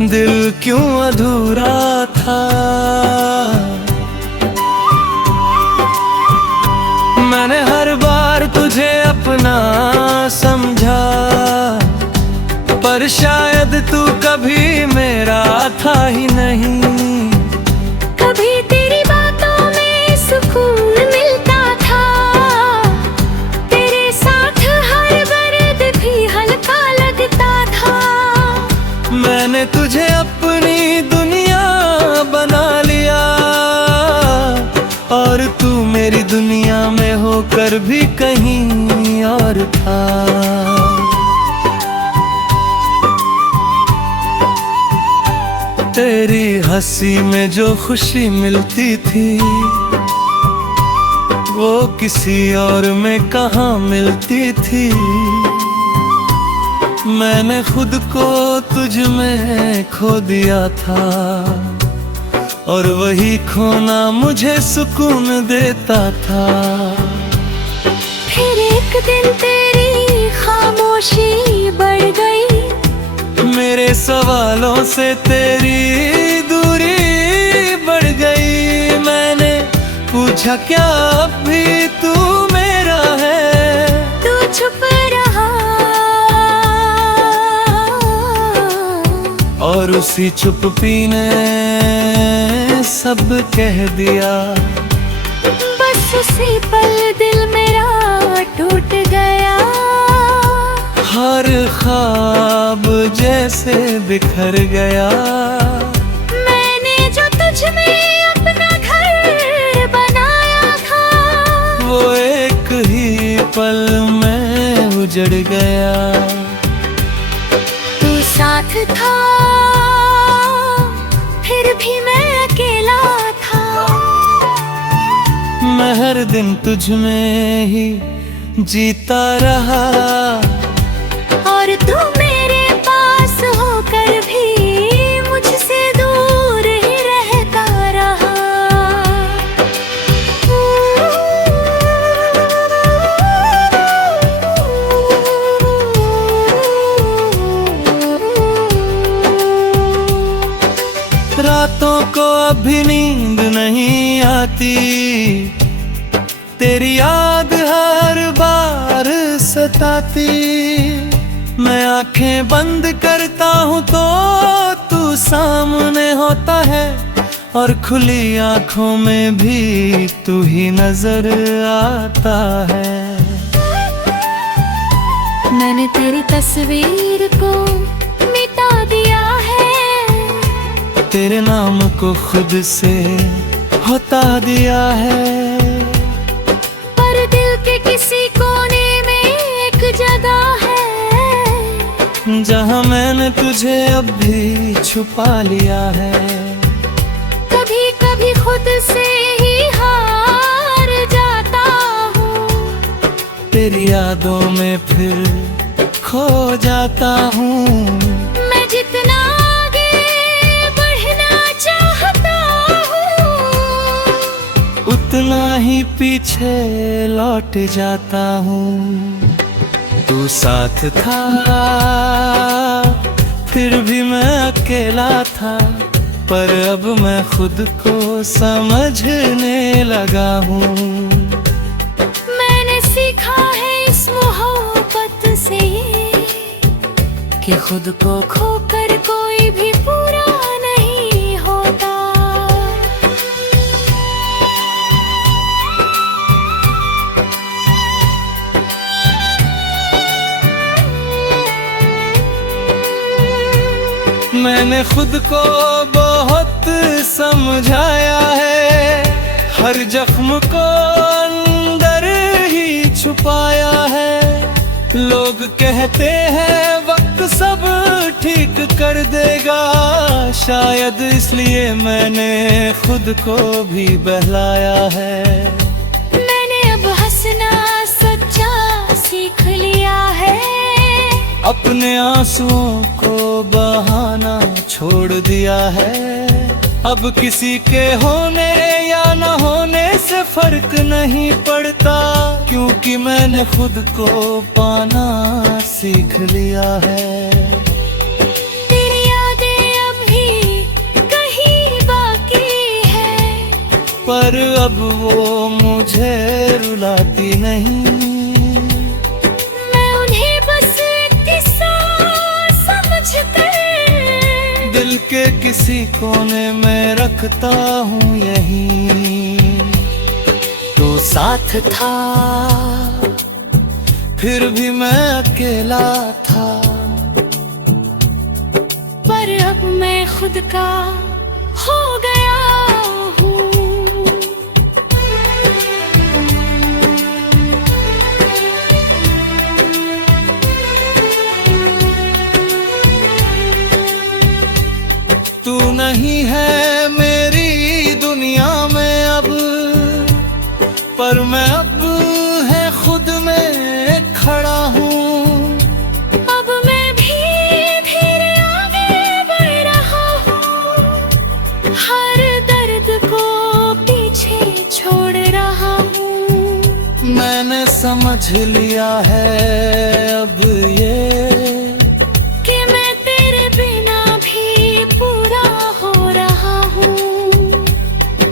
दिल क्यों अधूरा था। मैंने हर बार तुझे अपना समझा, पर शायद तू कभी मेरा था ही नहीं। कभी तेरी बातों में सुकून मिलता था, तेरे साथ हर दर्द भी हल्का लगता था। मैंने तुझे अपनी दुनिया बना लिया, और तू मेरी दुनिया में होकर भी कहीं और था। तेरी हंसी में जो खुशी मिलती थी, वो किसी और में कहाँ मिलती थी। मैंने खुद को तुझ में खो दिया था, और वही खोना मुझे सुकून देता था। फिर एक दिन तेरी खामोशी बढ़ गई, मेरे सवालों से तेरी दूरी बढ़ गई। मैंने पूछा क्या अब भी तू मेरा है, तू चुप रहा, और उसी चुप्पी ने सब कह दिया। बस उसी पल दिल मेरा टूट गया। हर ख्वाब जैसे बिखर गया। मैंने जो तुझ में अपना घर बनाया था, वो एक ही पल में उजड़ गया। तू साथ था, फिर भी मैं अकेला था। मैं हर दिन तुझ में ही जीता रहा, और तू मेरे पास होकर भी मुझसे दूर ही रहता रहा। रातों को अभी नींद नहीं आती, तेरी याद हर बार सताती। मैं आंखें बंद करता हूँ तो तू सामने होता है, और खुली आंखों में भी तू ही नजर आता है। मैंने तेरी तस्वीर को मिटा दिया है, तेरे नाम को खुद से हटा दिया है। पर दिल के किसी कोने में एक जगह है, जहाँ मैंने तुझे अब भी छुपा लिया है। कभी कभी खुद से ही हार जाता हूँ, तेरी यादों में फिर खो जाता हूँ। मैं जितना आगे बढ़ना चाहता हूँ, उतना ही पीछे लौट जाता हूँ। तू साथ था, फिर भी मैं अकेला था, पर अब मैं खुद को समझने लगा हूँ। मैंने सीखा है इस मोहब्बत से कि खुद को खोकर कोई भी पूरा नहीं होता। मैंने खुद को बहुत समझाया है, हर जख्म को अंदर ही छुपाया है। लोग कहते हैं वक्त सब ठीक कर देगा, शायद इसलिए मैंने खुद को भी बहलाया है। मैंने अब हंसना सच्चा सीख लिया है, अपने आंसुओं को बहाना छोड़ दिया है। अब किसी के होने या न होने से फर्क नहीं पड़ता, क्योंकि मैंने खुद को पाना सीख लिया है। तेरी यादें अब अब वो मुझे रुलाती नहीं। मैं उन्हें बस किस्सा समझकर दिल के किसी कोने में रखता हूँ यहीं। तो साथ था फिर भी मैं अकेला था, पर अब मैं खुद का हो गया हूँ। तू नहीं है मेरी दुनिया में अब, पर मैं अब है खुद में खड़ा हूँ। अब मैं भी धीरे आगे बढ़ रहा हूँ, हर दर्द को पीछे छोड़ रहा हूँ। मैंने समझ लिया है अब ये कि मैं तेरे बिना भी पूरा हो रहा हूँ।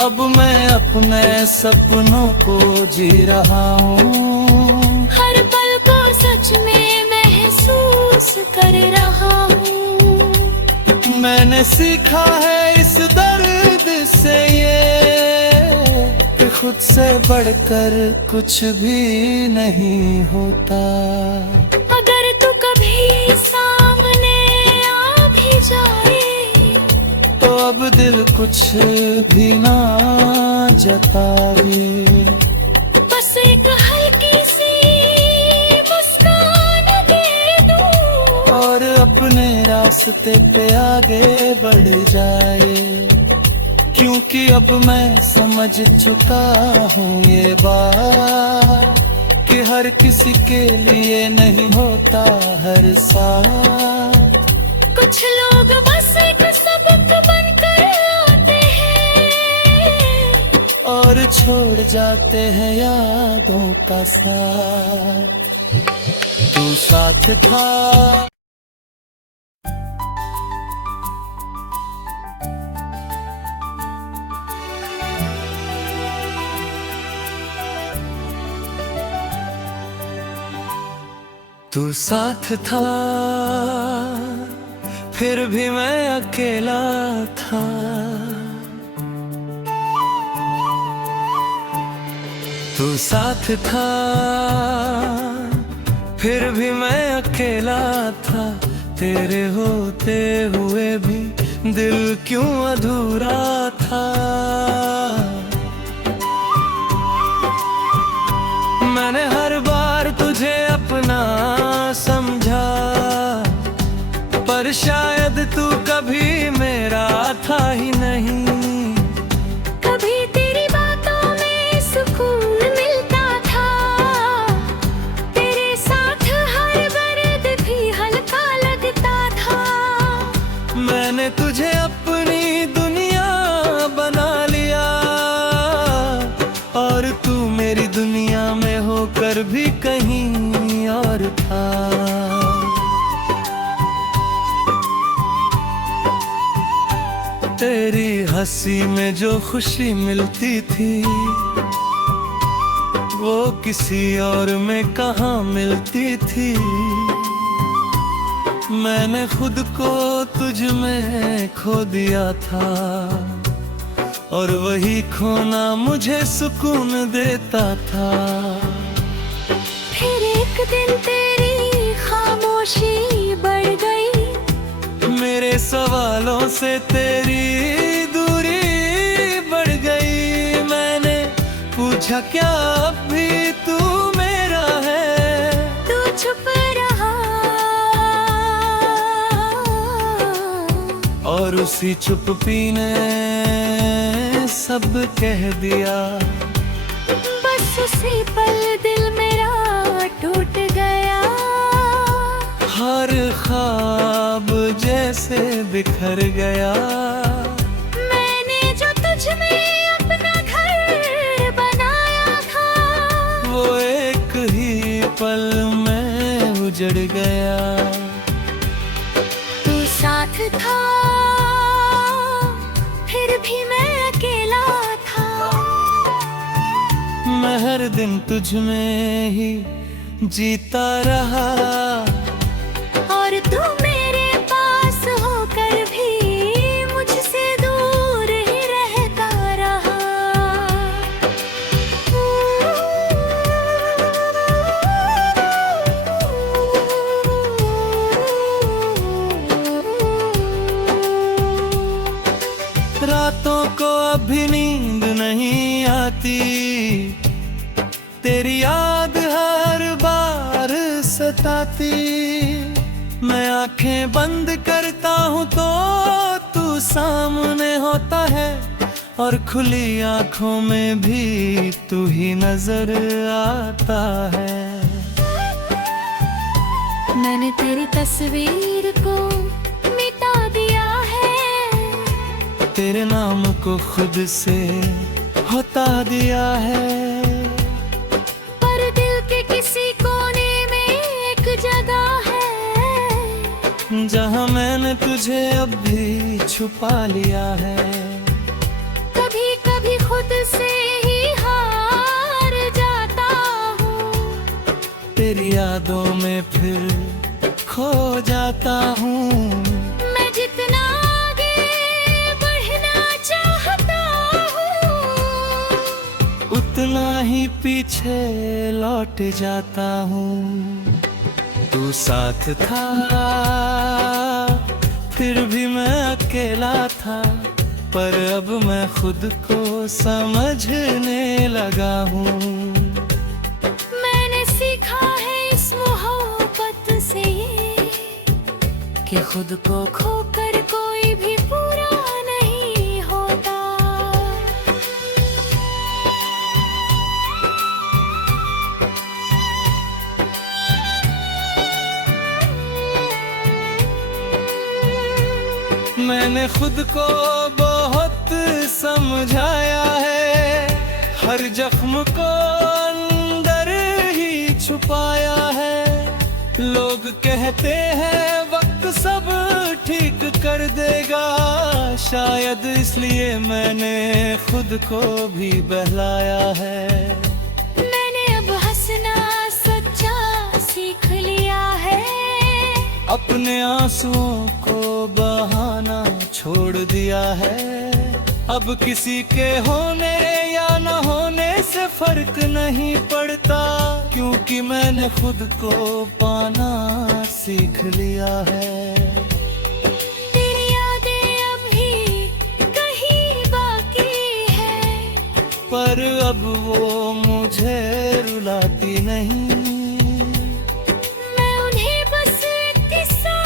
अब मैं अपने सपनों को जी रहा हूँ। हर पल को सच में महसूस कर रहा हूँ। मैंने सीखा है इस दर्द से ये कि खुद से बढ़कर कुछ भी नहीं होता। अगर तू कभी सामने आ भी जाए, तो अब दिल कुछ भी ना जतावे। बस एक हल्की सी मुस्कान दे दूं और अपने रास्ते पे आगे बढ़ जाए। क्योंकि अब मैं समझ चुका हूँ ये बात कि हर किसी के लिए नहीं होता हर साथ। कुछ लोग बस एक सबक बनकर आते हैं और छोड़ जाते हैं यादों का साथ। तू साथ था तू साथ था फिर भी मैं अकेला था। तू साथ था फिर भी मैं अकेला था। तेरे होते हुए भी दिल क्यों अधूरा था। मैंने हर बार तुझे अपना समझा, पर शायद तू कभी मेरा था ही नहीं। कभी तेरी बातों में सुकून मिलता था, तेरे साथ हर दर्द भी हल्का लगता था। मैंने तुझे अपनी दुनिया बना लिया और तू मेरी दुनिया में होकर भी कहीं और था। तेरी हंसी में जो खुशी मिलती थी वो किसी और में कहाँ मिलती थी। मैंने खुद को तुझ में खो दिया था और वही खोना मुझे सुकून देता था। फिर एक दिन तेरी खामोशी बढ़ गई, मेरे सवालों से तेरी दूरी बढ़ गई। मैंने पूछा क्या अब भी तू मेरा है। तू चुप रहा और उसी चुप्पी ने सब कह दिया। बस उसी पल दिल मेरा टूट गया। हर ख्वाब जैसे बिखर गया। मैंने जो तुझ में अपना घर बनाया था, वो एक ही पल में उजड़ गया। तू साथ था फिर भी मैं अकेला था। दिन तुझ में ही जीता रहा। और तू मेरे पास होकर भी मुझसे दूर ही रहता रहा। रातों को अभी नींद नहीं आती, तेरी याद हर बार सताती। मैं आंखें बंद करता हूँ तो तू सामने होता है, और खुली आंखों में भी तू ही नजर आता है। मैंने तेरी तस्वीर को मिटा दिया है, तेरे नाम को खुद से हटा दिया है। पर दिल के किसी कोने में एक जगह है, जहाँ मैंने तुझे अब भी छुपा लिया है। कभी कभी खुद से ही हार जाता हूँ, तेरी यादों में फिर खो जाता हूँ। मैं जितना आगे बढ़ना चाहता हूँ, उतना ही पीछे लौट जाता हूँ। तू साथ था फिर भी मैं अकेला था, पर अब मैं खुद को समझने लगा हूँ। मैंने सीखा है इस मोहब्बत से ये, कि खुद को खोकर कोई भी पूरा नहीं होता। मैंने खुद को बहुत समझाया है, हर जख्म को अंदर ही छुपाया है। लोग कहते हैं वक्त सब ठीक कर देगा, शायद इसलिए मैंने खुद को भी बहलाया है। मैंने अब हंसना सच्चा सीख लिया है, अपने आंसुओं को बहाना छोड़ दिया है। अब किसी के होने या न होने से फर्क नहीं पड़ता, क्योंकि मैंने खुद को पाना सीख लिया है। तेरी यादें अब भी कहीं बाकी है, पर अब वो मुझे रुलाती नहीं। मैं उन्हें बस एक किस्सा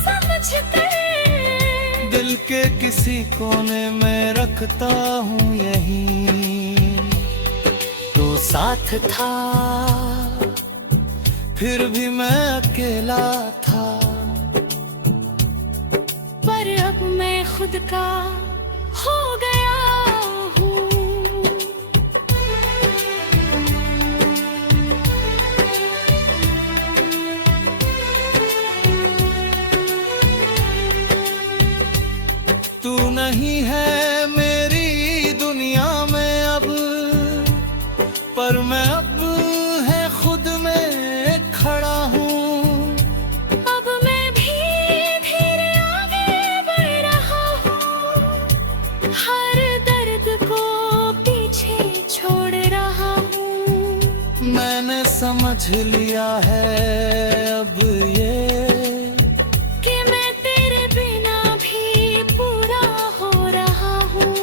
समझकर दिल के किसी कोने में रखता हूँ यहीं। तो साथ था फिर भी मैं अकेला था, पर अब मैं खुद का हो गया हूँ। तू नहीं है मेरी दुनिया में अब, पर मैं अब है खुद में खड़ा हूँ। अब मैं भी धीरे आगे बढ़ रहा हूँ, हर दर्द को पीछे छोड़ रहा हूँ। मैंने समझ लिया है अब ये, कि मैं तेरे बिना भी पूरा हो रहा हूँ।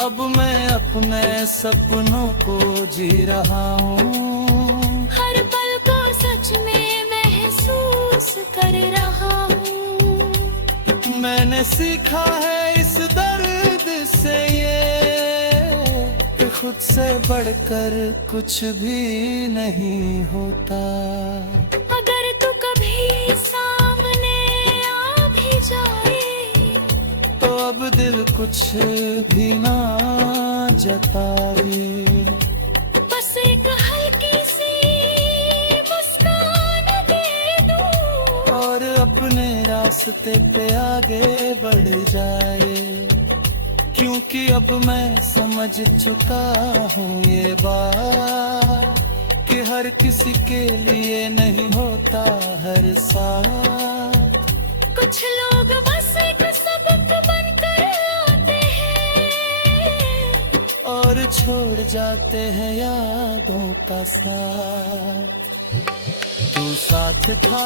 अब मैं अपने सपनों को जी रहा हूँ। हर पल को सच में महसूस कर रहा हूँ। मैंने सीखा है इस दर्द से ये, कि खुद से बढ़कर कुछ भी नहीं होता। अगर तू कभी सामने आ भी जाए, तो अब दिल कुछ भी ना जताए। बस एक हल्की सी मुस्कान दे दूं, और अपने रास्ते पे आगे बढ़ जाए। क्यों क्योंकि अब मैं समझ चुका हूँ ये बात कि हर किसी के लिए नहीं होता हर साथ। कुछ लोग बस एक सबक बनकर आते हैं और छोड़ जाते हैं यादों का साथ। तू साथ था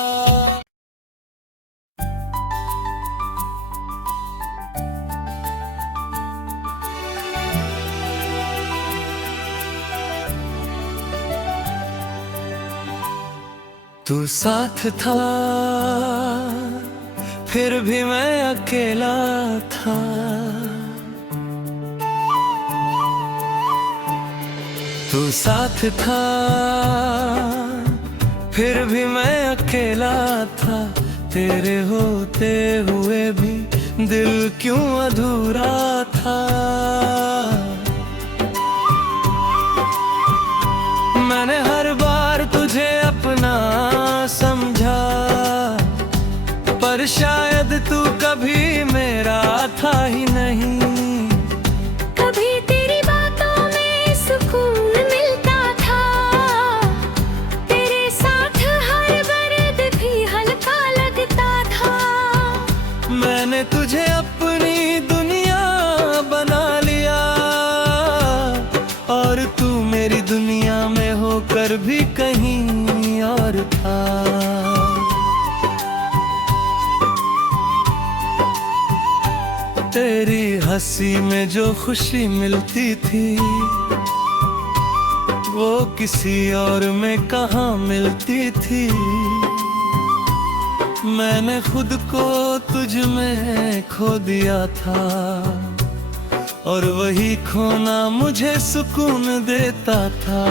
तू साथ था, फिर भी मैं अकेला था। तू साथ था, फिर भी मैं अकेला था। तेरे होते हुए भी दिल क्यों अधूरा था। मैंने हर बार तुझे अपना समझा, पर शायद तू कभी मेरा था ही नहीं। कभी तेरी बातों में सुकून मिलता था, तेरे साथ हर दर्द भी हल्का लगता था। मैंने तुझे अपनी दुनिया बना लिया, और तू मेरी दुनिया में होकर भी कहीं और था। तेरी हंसी में जो खुशी मिलती थी, वो किसी और में कहाँ मिलती थी। मैंने खुद को तुझ में खो दिया था, और वही खोना मुझे सुकून देता था।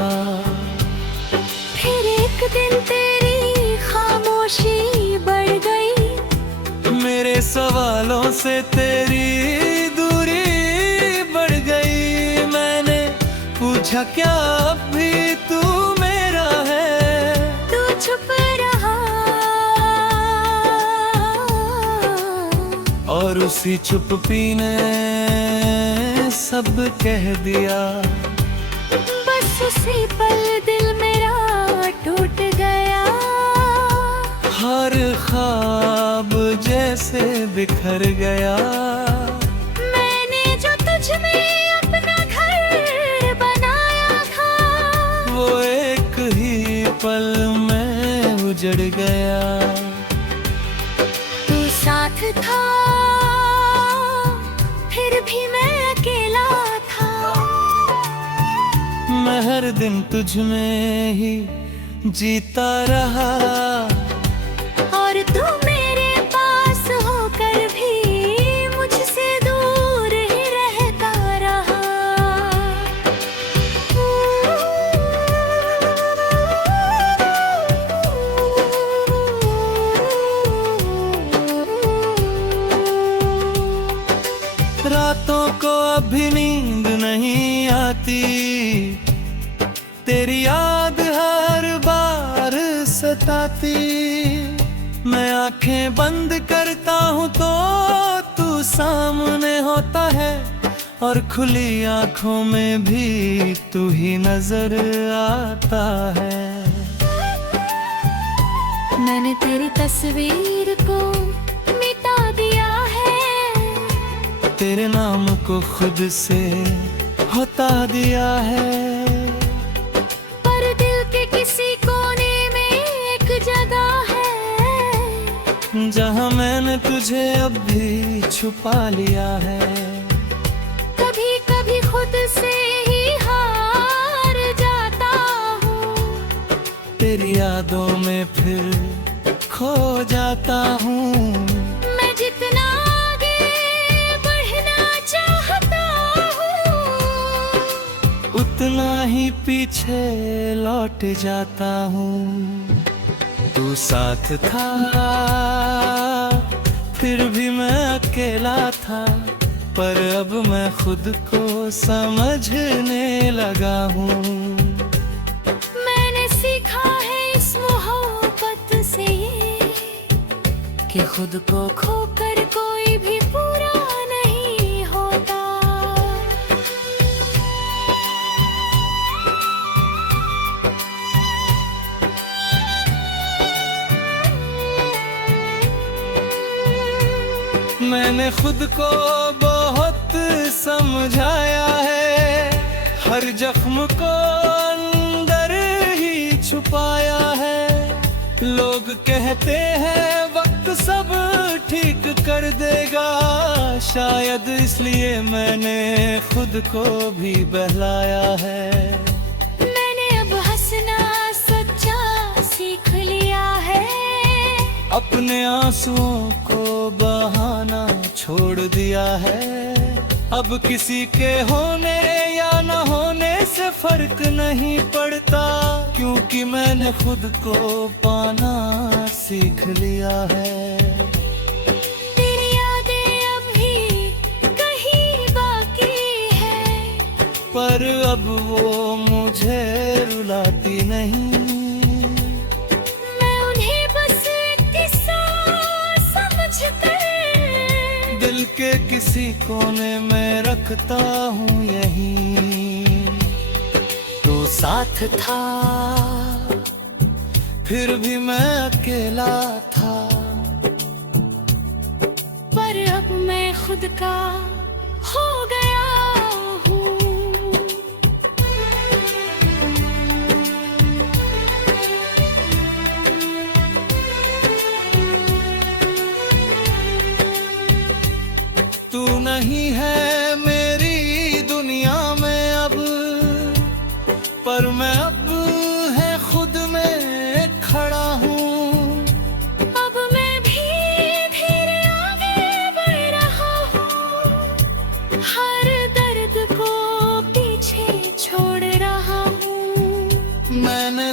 फिर एक दिन तेरी खामोशी बढ़ गई, मेरे सवालों से तेरी दूरी बढ़ गई। मैंने पूछा क्या अब भी तू मेरा है, तू चुप रहा, और उसी चुप्पी ने सब कह दिया। बस उसी पल दिल मेरा टूट गया। हर ख्वाब जैसे बिखर गया। मैंने जो तुझ में अपना घर बनाया था, वो एक ही पल में उजड़ गया। तू साथ था, फिर भी मैं अकेला था। मैं हर दिन तुझ में ही जीता रहा, और तू मेरे पास होकर भी मुझसे दूर ही रहता रहा। रातों को अभी नींद नहीं आती, तेरी याद हर बार सताती। मैं आंखें बंद करता हूँ तो तू सामने होता है, और खुली आंखों में भी तू ही नजर आता है। मैंने तेरी तस्वीर को मिटा दिया है, तेरे नाम को खुद से हटा दिया है। पर दिल के किसी कोने में एक जगह है, जहाँ मैंने तुझे अब भी छुपा लिया है। कभी कभी खुद से ही हार जाता हूँ, तेरी यादों में फिर खो जाता हूँ। मैं जितना आगे बढ़ना चाहता हूँ, उतना ही पीछे लौट जाता हूँ। तू साथ था, फिर भी मैं अकेला था, पर अब मैं खुद को समझने लगा हूँ। मैंने सीखा है इस मोहब्बत से ये, कि खुद को खोकर कोई भी पूरा नहीं होता। मैंने खुद को बहुत समझाया है, हर जख्म को अंदर ही छुपाया है। लोग कहते हैं वक्त सब ठीक कर देगा, शायद इसलिए मैंने खुद को भी बहलाया है। मैंने अब हंसना सच्चा सीख लिया है, अपने आंसुओं को बहाना छोड़ दिया है। अब किसी के होने या न होने से फर्क नहीं पड़ता, क्योंकि मैंने खुद को पाना सीख लिया है। तेरी यादें अब भी कहीं बाकी है, पर अब वो मुझे रुलाती नहीं। मैं उन्हें बस एक किस्सा समझकर दिल के किसी कोने में रखता हूँ यहीं। तो साथ था फिर भी मैं अकेला था, पर अब मैं खुद का हो गया हूँ। तू नहीं है मेरी दुनिया में अब, पर मैं अब है खुद में खड़ा हूँ। अब मैं भी धीरे आगे बढ़ रहा हूँ, हर दर्द को पीछे छोड़ रहा हूँ। मैंने